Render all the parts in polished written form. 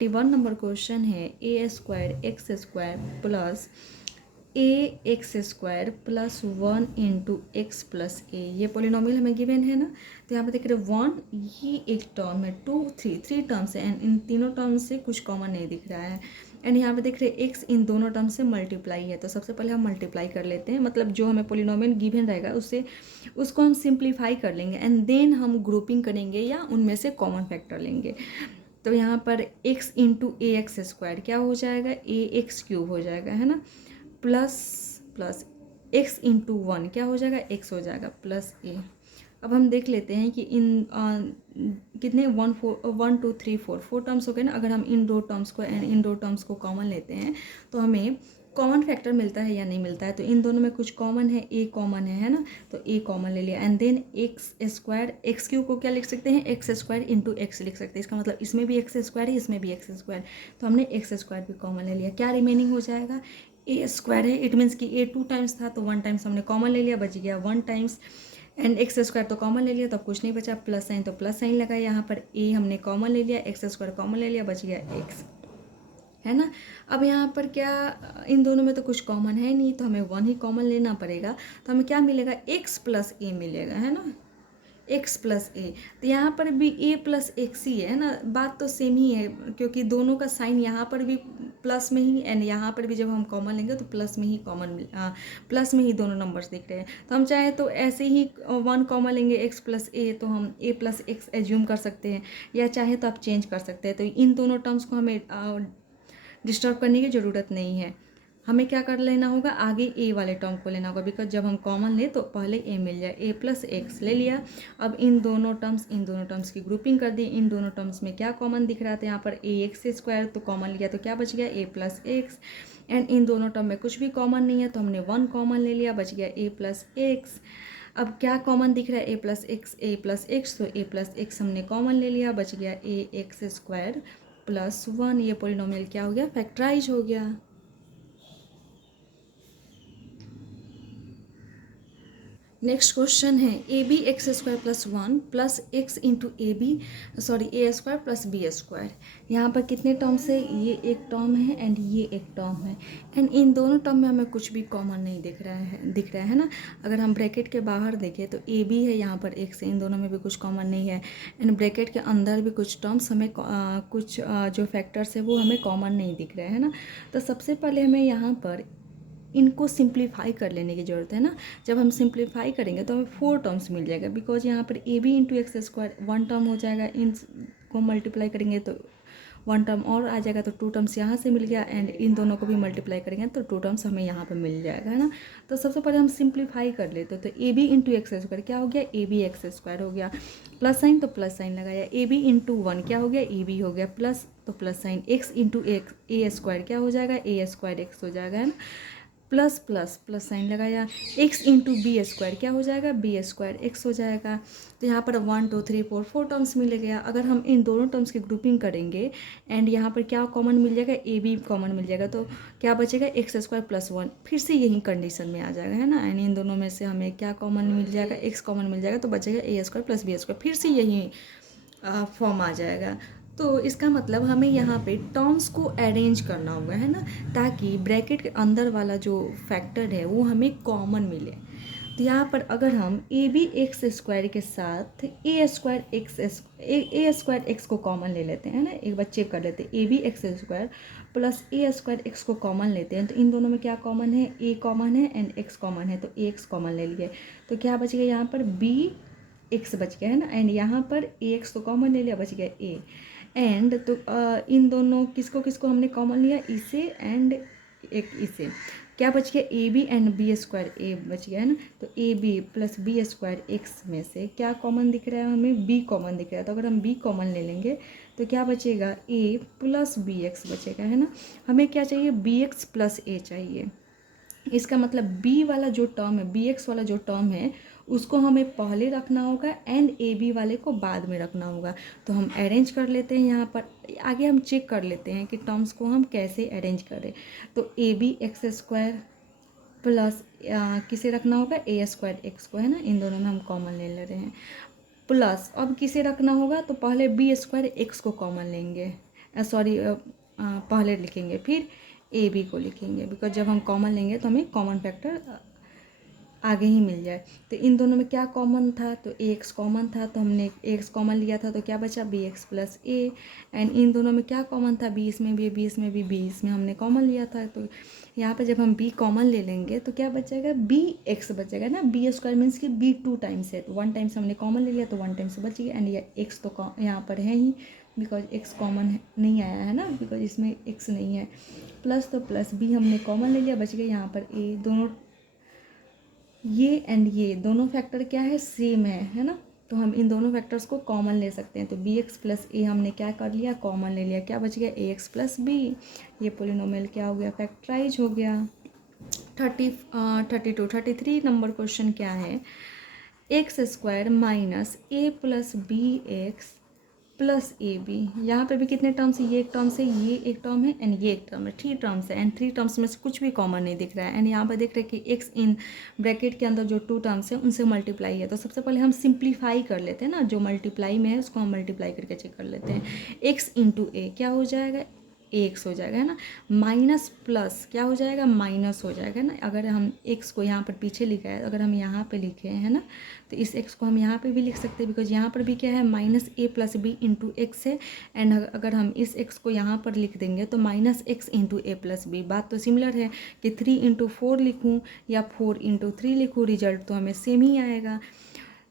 41 number question है a square x square plus a x square plus 1 into x plus a, ये polynomial हमें given है ना। तो यहाँ पे देख रहे 1, ये एक टर्म है, 2 3 टर्म्स है एंड इन तीनों टर्म्स से कुछ कॉमन नहीं दिख रहा है। एंड यहाँ पे देख रहे एक्स इन दोनों टर्म से मल्टीप्लाई है, तो सबसे पहले हम मल्टीप्लाई कर लेते हैं, मतलब जो हमें पोलिनोमियल गिवन रहेगा उससे उसको हम सिंप्लीफाई कर लेंगे एंड देन हम ग्रुपिंग करेंगे या उनमें से कॉमन फैक्टर लेंगे। तो यहाँ पर x इंटू ए एक्स स्क्वायर क्या हो जाएगा, ए एक्स क्यूब हो जाएगा, है ना, प्लस प्लस x इंटू 1 क्या हो जाएगा, x हो जाएगा प्लस ए। अब हम देख लेते हैं कि इन कितने 4 टर्म्स हो गए ना। अगर हम इन दो टर्म्स को एंड इन दो टर्म्स को कॉमन लेते हैं तो हमें कॉमन फैक्टर मिलता है या नहीं मिलता है। तो इन दोनों में कुछ कॉमन है, ए कॉमन है ना, तो ए कॉमन ले लिया and then x square, x q को क्या लिख सकते हैं, एक्स स्क्वायर इंटू एक्स लिख सकते हैं। इसका मतलब इसमें भी एक्स स्क्वायर है, इसमें भी एक्स स्क्वायर, तो हमने एक्स स्क्वायर भी कॉमन ले लिया। क्या रिमेनिंग हो जाएगा, ए स्क्वायर है, इट मीन्स कि ए 2 टाइम्स था तो 1 टाइम्स हमने कॉमन ले लिया, बच गया 1 टाइम्स एंड एक्स स्क्वायर तो कॉमन ले लिया, तो कुछ नहीं बचा, प्लस साइन तो प्लस साइन लगाया। यहाँ पर ए हमने कॉमन ले लिया, एक्स स्क्वायर कॉमन ले लिया, बच गया एक्स, है ना। अब यहाँ पर क्या, इन दोनों में तो कुछ कॉमन है नहीं, तो हमें 1 ही कॉमन लेना पड़ेगा। तो हमें क्या मिलेगा, एक्स प्लस ए मिलेगा, है ना, एक्स प्लस ए। तो यहाँ पर भी ए प्लस एक्स ही है ना, बात तो सेम ही है, क्योंकि दोनों का साइन यहाँ पर भी प्लस में ही एंड यहाँ पर भी जब हम कॉमन लेंगे तो प्लस में ही प्लस में ही दोनों नंबर्स दिख रहे हैं। तो हम चाहे तो ऐसे ही 1 कॉमन लेंगे एक्स प्लस ए, तो हम ए प्लस एक्स एज्यूम कर सकते हैं, या चाहे तो आप चेंज कर सकते हैं। तो इन दोनों टर्म्स को हमें डिस्टर्ब करने की ज़रूरत नहीं है। हमें क्या कर लेना होगा, आगे ए वाले टर्म को लेना होगा, बिकॉज जब हम कॉमन ले तो पहले ए मिल जाए, ए प्लस एक्स ले लिया। अब इन दोनों टर्म्स की ग्रुपिंग कर दी। इन दोनों टर्म्स में क्या कॉमन दिख रहा था, यहाँ पर ए एक्स स्क्वायर तो कॉमन लिया, तो क्या बच गया, ए प्लस एक्स एंड इन दोनों टर्म में कुछ भी कॉमन नहीं है, तो हमने 1 कॉमन ले लिया, बच गया ए प्लस एक्स। अब क्या कॉमन दिख रहा है, ए प्लस एक्स, तो ए प्लस एक्स हमने कॉमन ले लिया, बच गया ए एक्स स्क्वायर प्लस 1। ये पोलिनोमियल क्या हो गया, फैक्टराइज हो गया। नेक्स्ट क्वेश्चन है a b x square plus 1 plus x into a square plus b square. यहाँ पर कितने टर्म्स है, ये एक टर्म है एंड ये एक टर्म है एंड इन दोनों टर्म में हमें कुछ भी कॉमन नहीं दिख रहा है ना। अगर हम ब्रैकेट के बाहर देखें तो ए बी है, यहाँ पर एक्स है, इन दोनों में भी कुछ कॉमन नहीं है एंड ब्रैकेट के अंदर भी कुछ टर्म्स हमें कुछ जो फैक्टर्स है वो हमें कॉमन नहीं दिख रहे हैं ना। तो सबसे पहले हमें यहाँ पर इनको सिंप्लीफाई कर लेने की ज़रूरत है ना। जब हम सिंप्लीफाई करेंगे तो हमें 4 टर्म्स मिल जाएगा, बिकॉज यहाँ पर a b into x square 1 term हो जाएगा, इन को मल्टीप्लाई करेंगे तो 1 टर्म और आ जाएगा, तो 2 टर्म्स यहाँ से मिल गया एंड इन दोनों को भी मल्टीप्लाई करेंगे तो 2 टर्म्स हमें यहाँ पर मिल जाएगा, है ना। तो सबसे पहले हम सिंप्लीफाई कर लेते, तो a b into x square क्या हो गया, ए बी एक्स स्क्वायर हो गया, प्लस साइन तो प्लस साइन लगाया, ए बी इंटू 1 क्या हो गया, ए बी हो गया, प्लस तो plus sign, x into x a square क्या हो जाएगा, ए स्क्वायर एक्स हो जाएगा, है ना, प्लस प्लस प्लस साइन लगाया, एक्स इंटू बी स्क्वायर क्या हो जाएगा, बी स्क्वायर एक्स हो जाएगा। तो यहाँ पर 1 2 3 4 टर्म्स मिल गया। अगर हम इन दोनों टर्म्स की ग्रुपिंग करेंगे एंड यहाँ पर क्या कॉमन मिल जाएगा, ए बी कॉमन मिल जाएगा, तो क्या बचेगा, एक्स स्क्वायर प्लस 1, फिर से यही कंडीशन में आ जाएगा, है ना। एंड इन दोनों में से हमें क्या कॉमन मिल जाएगा, एक्स कॉमन मिल जाएगा, तो बचेगा ए स्क्वायर प्लस बी स्क्वायर, फिर से यही फॉर्म आ जाएगा। तो इसका मतलब हमें यहाँ पे टर्म्स को अरेंज करना होगा, है ना, ताकि ब्रैकेट के अंदर वाला जो फैक्टर है वो हमें कॉमन मिले। तो यहाँ पर अगर हम ए बी एक्स स्क्वायर के साथ ए स्क्वायर एक्स को कॉमन ले लेते हैं ना, एक बार चेक कर लेते हैं, a b x square plus a square x को कॉमन लेते हैं, तो इन दोनों में क्या कॉमन है, ए कॉमन है एंड एक्स कॉमन है, तो ए एक्स कॉमन ले लिए, तो क्या बच गया यहाँ पर बी एक्स बच गया, है ना, एंड यहाँ पर ए एक्स तो कॉमन ले लिया, बच गया ए एंड। तो इन दोनों किसको हमने कॉमन लिया, इसे एंड एक इसे, क्या बच गया, a b and b square a बच गया, है ना। तो a b plus b square x में से क्या कॉमन दिख रहा है, हमें बी कॉमन दिख रहा है, तो अगर हम बी कॉमन ले लेंगे तो क्या बचेगा, ए प्लस बी एक्स बचेगा, है ना। हमें क्या चाहिए, बी एक्स प्लस ए चाहिए। इसका मतलब बी वाला जो टर्म है, बी एक्स वाला जो टर्म है उसको हमें पहले रखना होगा एंड ए बी वाले को बाद में रखना होगा। तो हम अरेंज कर लेते हैं, यहाँ पर आगे हम चेक कर लेते हैं कि टर्म्स को हम कैसे अरेंज करें। तो a b x square plus किसे रखना होगा, ए स्क्वायर एक्स को, है ना, इन दोनों में हम कॉमन ले रहे हैं, प्लस अब किसे रखना होगा, तो पहले बी स्क्वायर एक्स को कॉमन लेंगे सॉरी पहले लिखेंगे, फिर ए बी को लिखेंगे, बिकॉज जब हम कॉमन लेंगे तो हमें कॉमन फैक्टर आगे ही मिल जाए। तो इन दोनों में क्या कॉमन था, तो ए एक्स कॉमन था, तो हमने ए एक्स कॉमन लिया था, तो क्या बचा b x plus a. And इन दोनों में क्या कॉमन था, बी इसमें भी, बी इसमें भी, बी इसमें हमने कॉमन लिया था। तो यहाँ पे जब हम बी कॉमन ले लेंगे तो क्या बचेगा, बी एक्स बचेगा ना, बी स्क्वायर मीन्स कि बी 2 टाइम्स है, तो 1 टाइम्स हमने कॉमन ले लिया तो 1 टाइम्स बच गया। एंड ये एक्स तो यहाँ पर है ही, बिकॉज एक्स कॉमन नहीं आया है ना, बिकॉज इसमें एक्स नहीं है। प्लस तो प्लस बी हमने कॉमन ले लिया, बच गया यहाँ पर ए। दोनों ये एंड ये दोनों फैक्टर क्या है, सेम है ना, तो हम इन दोनों फैक्टर्स को कॉमन ले सकते हैं। तो बी एक्स प्लस ए हमने क्या कर लिया, कॉमन ले लिया, क्या बच गया ए एक्स प्लस बी। ये पोलिनोमियल क्या हो गया, फैक्टराइज हो गया। 33 नंबर क्वेश्चन क्या है, x square minus a plus b x plus a b. यहाँ पे भी कितने टर्म्स है, ये एक टर्म्स है, ये एक टर्म है एंड ये एक टर्म है, 3 टर्म्स है। एंड 3 टर्म्स में से कुछ भी कॉमन नहीं दिख रहा है। एंड यहाँ पर देख रहे हैं कि एक्स इन ब्रैकेट के अंदर जो 2 टर्म्स है उनसे मल्टीप्लाई है। तो सबसे पहले हम सिंप्लीफाई कर लेते हैं ना, जो मल्टीप्लाई में है उसको हम मल्टीप्लाई करके चेक कर लेते हैं। एक्स इंटू ए क्या हो जाएगा, ए एक्स हो जाएगा, है ना। माइनस प्लस क्या हो जाएगा, माइनस हो जाएगा ना। अगर हम एक्स को यहाँ पर पीछे लिखा है, अगर हम यहाँ पे लिखे हैं ना, तो इस एक्स को हम यहाँ पे भी लिख सकते हैं, बिकॉज यहाँ पर भी क्या है, minus a plus B into x है। एंड अगर हम इस एक्स को यहाँ पर लिख देंगे तो माइनस एक्स इंटू ए प्लस बी। बात तो सिमिलर है कि 3 इंटू 4 लिखूँ या 4 इंटू 3 लिखूँ, रिजल्ट तो हमें सेम ही आएगा।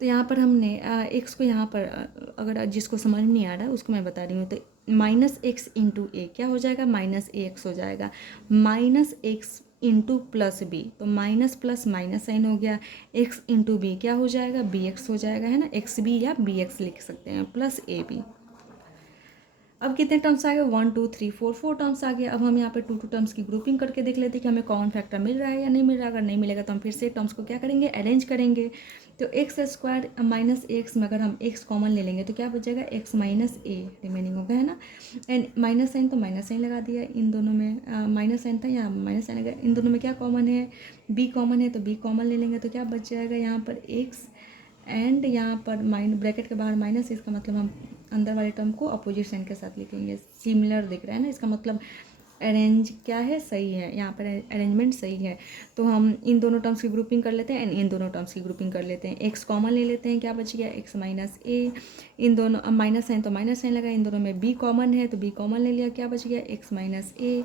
तो यहाँ पर हमने एक्स को यहाँ पर अगर जिसको समझ नहीं आ रहा है उसको मैं बता रही हूँ, तो माइनस एक्स इंटू ए क्या हो जाएगा, माइनस ए एक्स हो जाएगा। Minus x into plus b, तो माइनस प्लस माइनस साइन हो गया। एक्स इंटू बी क्या हो जाएगा, बी एक्स हो जाएगा, है ना। एक्स बी या बी एक्स लिख सकते हैं, प्लस ए बी। अब कितने टर्म्स आ गए, 1 2 3 4 4 टर्म्स आ गए। अब हम यहाँ पे 2 2 टर्म्स की ग्रुपिंग करके देख लेते हैं कि हमें कॉमन फैक्टर मिल रहा है या नहीं मिल रहा है। अगर नहीं मिलेगा तो हम फिर से टर्म्स को क्या करेंगे, अरेंज करेंगे। तो एक्स स्क्वायर माइनस एक्स में अगर हम एक्स कॉमन ले लेंगे तो क्या बचेगा, एक्स माइनस ए रिमेनिंग होगा, है ना। एंड माइनस साइन तो माइनस साइन लगा दिया, इन दोनों में माइनस साइन था, यहाँ माइनस साइन लगा। इन दोनों में क्या कॉमन है, बी कॉमन है, तो बी कॉमन ले लेंगे तो क्या बच जाएगा यहाँ पर एक्स एंड यहाँ पर ब्रैकेट के बाहर माइनस, इसका मतलब हम अंदर वाले टर्म को अपोजिट साइन के साथ लिखेंगे। सिमिलर दिख रहा है ना, इसका मतलब अरेंज क्या है, सही है, यहाँ पर अरेंजमेंट सही है। तो हम इन दोनों टर्म्स की ग्रुपिंग कर लेते हैं एंड इन दोनों टर्म्स की ग्रुपिंग कर लेते हैं। एक्स कॉमन ले लेते हैं, क्या बच गया, एक्स माइनस ए। इन दोनों अब माइनस साइन तो माइनस साइन लगा, इन दोनों में बी कॉमन है तो बी कॉमन ले लिया, क्या बच गया, एक्स माइनस ए।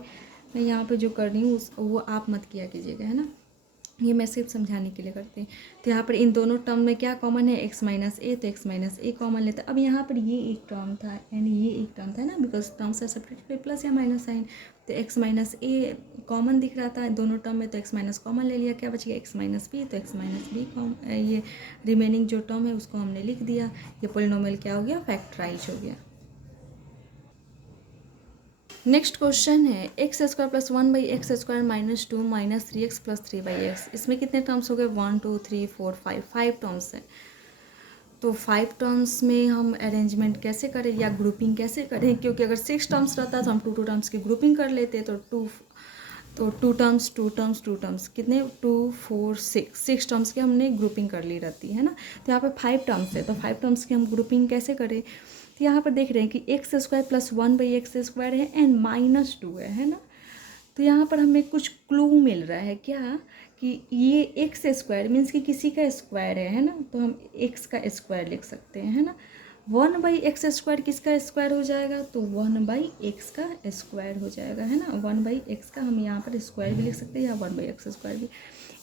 मैं यहाँ पर जो कर रही हूँ वो आप मत किया कीजिएगा, है ना, ये मैं सिर्फ समझाने के लिए करते हैं। तो यहाँ पर इन दोनों टर्म में क्या कॉमन है, एक्स माइनस ए, तो एक्स माइनस ए कॉमन लेते हैं। अब यहाँ पर ये एक टर्म था एंड ये एक टर्म था ना, because terms are separated by plus या माइनस साइन। तो एक्स माइनस ए कॉमन दिख रहा था दोनों टर्म में, तो एक्स माइनस कॉमन ले लिया, क्या बच गया, एक्स माइनस बी, तो एक्स माइनस बी ये रिमेनिंग जो टर्म है उसको हमने लिख दिया। ये पोलिनोमियल क्या हो गया, फैक्टराइज हो गया। नेक्स्ट क्वेश्चन है x square plus 1 by x square minus 2 minus 3x plus 3 by x. इसमें कितने टर्म्स हो गए, 1 2 3 4 5 टर्म्स हैं। तो 5 टर्म्स में हम अरेंजमेंट कैसे करें या ग्रुपिंग कैसे करें, क्योंकि अगर 6 टर्म्स रहता तो हम 2 2 टर्म्स की ग्रुपिंग कर लेते। तो 2 टर्म्स कितने, 2 4 6 टर्म्स की हमने ग्रुपिंग कर ली रहती है ना। तो यहाँ पे 5 टर्म्स है, तो 5 टर्म्स की हम ग्रुपिंग कैसे करें। तो यहाँ पर देख रहे हैं कि x square plus 1 by x square है एंड माइनस 2 है ना। तो यहाँ पर हमें कुछ क्लू मिल रहा है क्या, कि ये एक्स स्क्वायर मीन्स कि किसी का स्क्वायर है ना, तो हम एक्स का स्क्वायर लिख सकते हैं, है ना। 1 बाई एक्स स्क्वायर किसका स्क्वायर हो जाएगा, तो 1 बाई एक्स का स्क्वायर हो जाएगा, है ना। 1 बाई एक्स का हम यहाँ पर स्क्वायर भी लिख सकते हैं या 1 बाई एक्स स्क्वायर भी।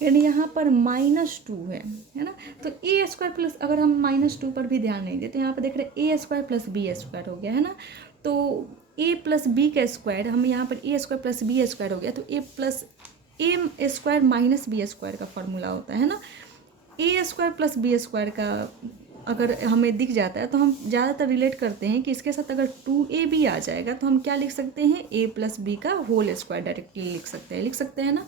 यानी यहाँ पर -2 है ना। तो ए स्क्वायर प्लस, अगर हम -2 पर भी ध्यान नहीं देते, यहाँ पर देख रहे हैं ए स्क्वायर प्लस बी स्क्वायर हो गया, है ना। तो ए प्लस बी का स्क्वायर, हम यहाँ पर ए स्क्वायर प्लस बी स्क्वायर हो गया, तो ए plus a square minus B square का फॉर्मूला होता है ना। ए स्क्वायर प्लस बी स्क्वायर का अगर हमें दिख जाता है तो हम ज़्यादातर रिलेट करते हैं कि इसके साथ अगर 2ab आ जाएगा तो हम क्या लिख सकते हैं, a प्लस बी का होल स्क्वायर डायरेक्टली लिख सकते हैं ना।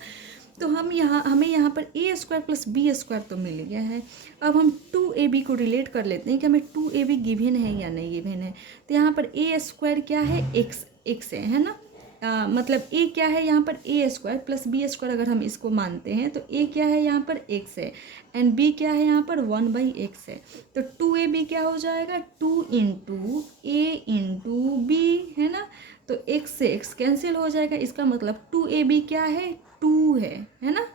तो हमें यहाँ पर ए स्क्वायर प्लस बी स्क्वायर तो मिल गया है। अब हम 2ab को रिलेट कर लेते हैं कि हमें 2ab गिवन है या नहीं गिवन है। तो यहाँ पर ए स्क्वायर क्या है, एक्स है ना। मतलब ए क्या है यहाँ पर, ए स्क्वायर प्लस बी स्क्वायर अगर हम इसको मानते हैं तो ए क्या है यहाँ पर, एक्स है, एंड बी क्या है यहाँ पर, 1 बाई एक्स है। तो 2ab क्या हो जाएगा, 2 इंटू ए इंटू बी, है ना। तो x से x कैंसिल हो जाएगा, इसका मतलब 2ab क्या है, 2 है ना।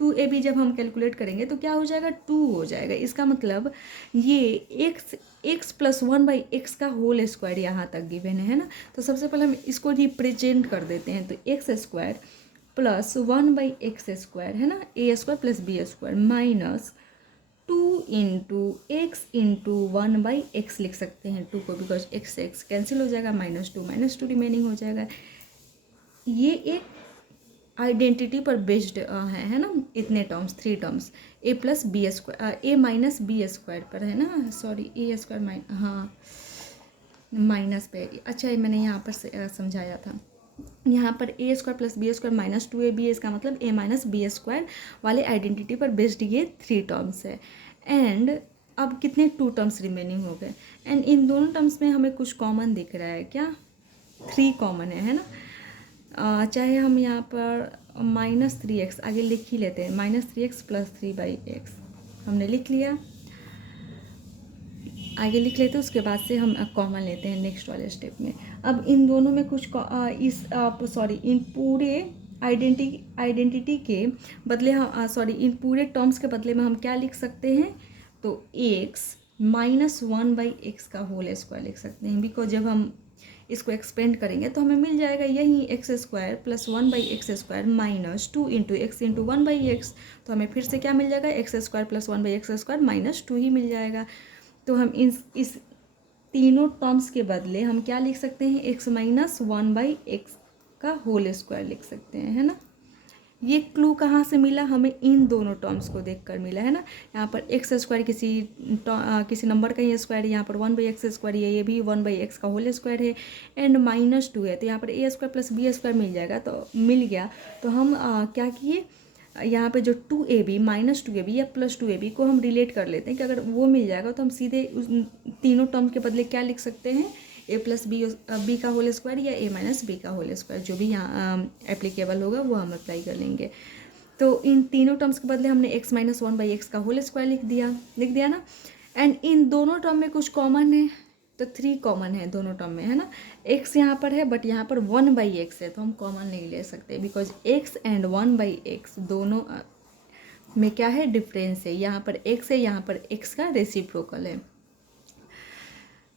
2ab जब हम कैलकुलेट करेंगे तो क्या हो जाएगा, 2 हो जाएगा। इसका मतलब ये x प्लस 1/x का होल स्क्वायर यहाँ तक गिवन है ना। तो सबसे पहले हम इसको रिप्रेजेंट कर देते हैं, तो एक्स स्क्वायर प्लस 1/x² है ना, a² plus b² minus 2 into x into 1/x लिख सकते हैं 2 को, बिकॉज x से x कैंसिल हो जाएगा, -2 रिमेनिंग हो जाएगा। ये एक आइडेंटिटी पर बेस्ड है ना, इतने terms 3 terms a plus b² a minus b² पर है ना, सॉरी a² हाँ माइनस पे। अच्छा मैंने यहाँ पर समझाया था, यहाँ पर a² plus b² minus 2ab है, इसका मतलब a माइनस b² वाले आइडेंटिटी पर बेस्ड ये 3 टर्म्स है। एंड अब कितने 2 टर्म्स रिमेनिंग हो गए, एंड इन दोनों टर्म्स में हमें कुछ कॉमन दिख रहा है, क्या 3 कॉमन है ना। चाहे हम यहाँ पर -3x आगे लिख ही लेते हैं, -3x प्लस 3/x हमने लिख लिया, आगे लिख लेते हैं, उसके बाद से हम कॉमन लेते हैं नेक्स्ट वाले स्टेप में। अब इन दोनों में कुछ इन पूरे आइडेंटिटी के बदले हम इन पूरे टर्म्स के बदले में हम क्या लिख सकते हैं, तो x माइनस 1/x का होल स्क्वायर लिख सकते हैं, बिकॉज जब हम इसको एक्सपेंड करेंगे तो हमें मिल जाएगा यही x² plus 1/x² minus 2 into x into 1/x। तो हमें फिर से क्या मिल जाएगा, x² प्लस 1/x² माइनस 2 ही मिल जाएगा। तो हम इस तीनों टर्म्स के बदले हम क्या लिख सकते हैं, x माइनस 1/x का होल स्क्वायर लिख सकते हैं, है ना। ये क्लू कहाँ से मिला, हमें इन दोनों टर्म्स को देखकर मिला है ना। यहाँ पर x² किसी नंबर का ही स्क्वायर है, यहाँ पर 1/x² ये भी 1/x का होल स्क्वायर है, एंड -2 है, तो यहाँ पर a² प्लस b² मिल जाएगा, तो मिल गया। तो हम क्या किए, यहाँ पे जो 2ab माइनस 2ab या प्लस 2ab को हम रिलेट कर लेते हैं कि अगर वो मिल जाएगा तो हम सीधे उस तीनों टर्म के बदले क्या लिख सकते हैं, a प्लस बी का होल स्क्वायर या a माइनस बी का होल स्क्वायर, जो भी यहाँ एप्लीकेबल होगा वो हम अप्लाई कर लेंगे। तो इन तीनों टर्म्स के बदले हमने x माइनस 1/x का होल स्क्वायर लिख दिया ना। एंड इन दोनों टर्म में कुछ कॉमन है, तो 3 कॉमन है दोनों टर्म में, है ना। x यहाँ पर है बट यहाँ पर 1/x है, तो हम कॉमन नहीं ले सकते, बिकॉज x एंड 1/x दोनों में क्या है, डिफरेंस है। यहाँ पर x है, यहाँ पर x का रेसिप्रोकल है।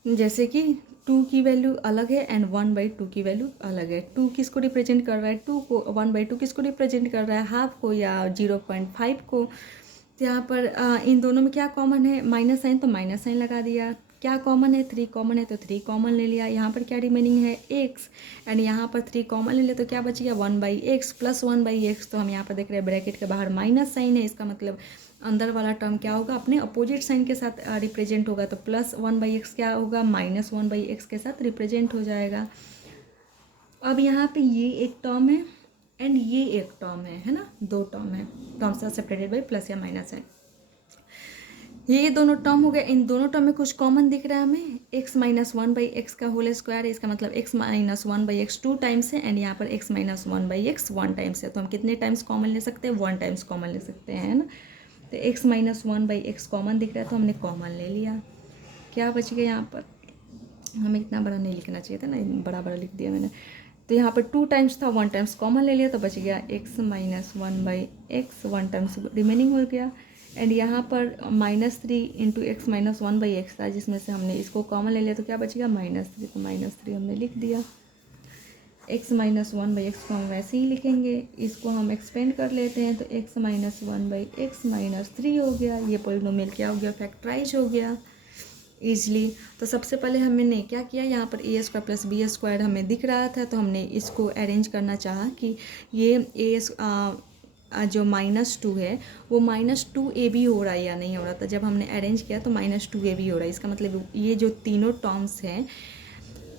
जैसे कि 2 की वैल्यू अलग है एंड 1/2 की वैल्यू अलग है। 2 किसको रिप्रेजेंट कर रहा है, 2 को, 1/2 किसको रिप्रेजेंट कर रहा है, हाफ को या 0.5 को। तो यहाँ पर इन दोनों में क्या कॉमन है, माइनस साइन, तो माइनस साइन लगा दिया। क्या कॉमन है, 3 कॉमन है, तो 3 कॉमन ले लिया। यहाँ पर क्या रिमेनिंग है, x, एंड यहाँ पर 3 कॉमन ले लिया, तो क्या बच गया, 1/x प्लस 1/x। तो हम यहाँ पर देख रहे हैं ब्रैकेट के बाहर माइनस साइन है, इसका मतलब अंदर वाला टर्म क्या होगा, अपने अपोजिट साइन के साथ रिप्रेजेंट होगा। तो प्लस 1/x क्या होगा, माइनस 1/x के साथ रिप्रेजेंट हो जाएगा। अब यहाँ पे ये एक टर्म है एंड ये एक टर्म है ना, 2 टर्म है, terms are separated by plus या माइनस है। ये दोनों टर्म हो गए, इन दोनों टर्म में कुछ कॉमन दिख रहा है हमें, x माइनस 1/x का होल स्क्वायर है, इसका मतलब x माइनस 1/x 2 टाइम्स है, एंड यहाँ पर x माइनस 1/x 1 टाइम्स है। तो हम कितने टाइम्स कॉमन ले सकते हैं, 1 टाइम्स कॉमन ले सकते हैं, है ना। तो x माइनस 1/x कॉमन दिख रहा है, तो हमने कॉमन ले लिया। क्या बच गया, यहाँ पर हमें इतना बड़ा नहीं लिखना चाहिए था ना, बड़ा लिख दिया मैंने। तो यहाँ पर 2 टाइम्स था, 1 टाइम्स कॉमन ले लिया, तो बच गया x minus 1/x 1 times remaining हो गया। एंड यहाँ पर -3 इंटू एक्स माइनस 1/x था, जिसमें से हमने इसको कॉमन ले लिया, तो क्या बचेगा, -3। तो -3 हमने लिख दिया। x माइनस 1/x को हम वैसे ही लिखेंगे, इसको हम एक्सपेंड कर लेते हैं, तो x माइनस 1/x माइनस 3 हो गया। ये पॉलिनोमियल क्या हो गया, फैक्टराइज हो गया ईजली। तो सबसे पहले हमने क्या किया, यहाँ पर a² प्लस b² हमें दिख रहा था, तो हमने इसको अरेंज करना चाहा कि ये जो -2 है वो -2ab हो रहा है या नहीं हो रहा था। जब हमने अरेंज किया तो -2ab हो रहा है, इसका मतलब ये जो तीनों टर्म्स हैं,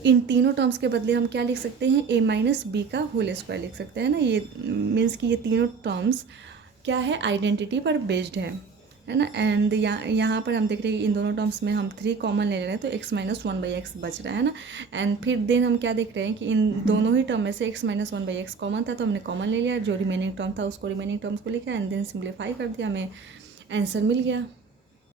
इन तीनों टर्म्स के बदले हम क्या लिख सकते हैं, a माइनस बी का होल स्क्वायर लिख सकते हैं ना। ये मीन्स कि ये तीनों टर्म्स क्या है, आइडेंटिटी पर बेस्ड है ना। एंड यहाँ पर हम देख रहे हैं कि इन दोनों टर्म्स में हम 3 कॉमन ले रहे हैं, तो x माइनस 1/x बच रहा है ना। एंड फिर देन हम क्या देख रहे हैं कि इन दोनों ही टर्म में से x माइनस 1/x कॉमन था, तो हमने कॉमन ले लिया, जो रिमेनिंग टर्म था उसको रिमेनिंग टर्म्स को लिखा एंड देन सिंप्लीफाई कर दिया, हमें आंसर मिल गया।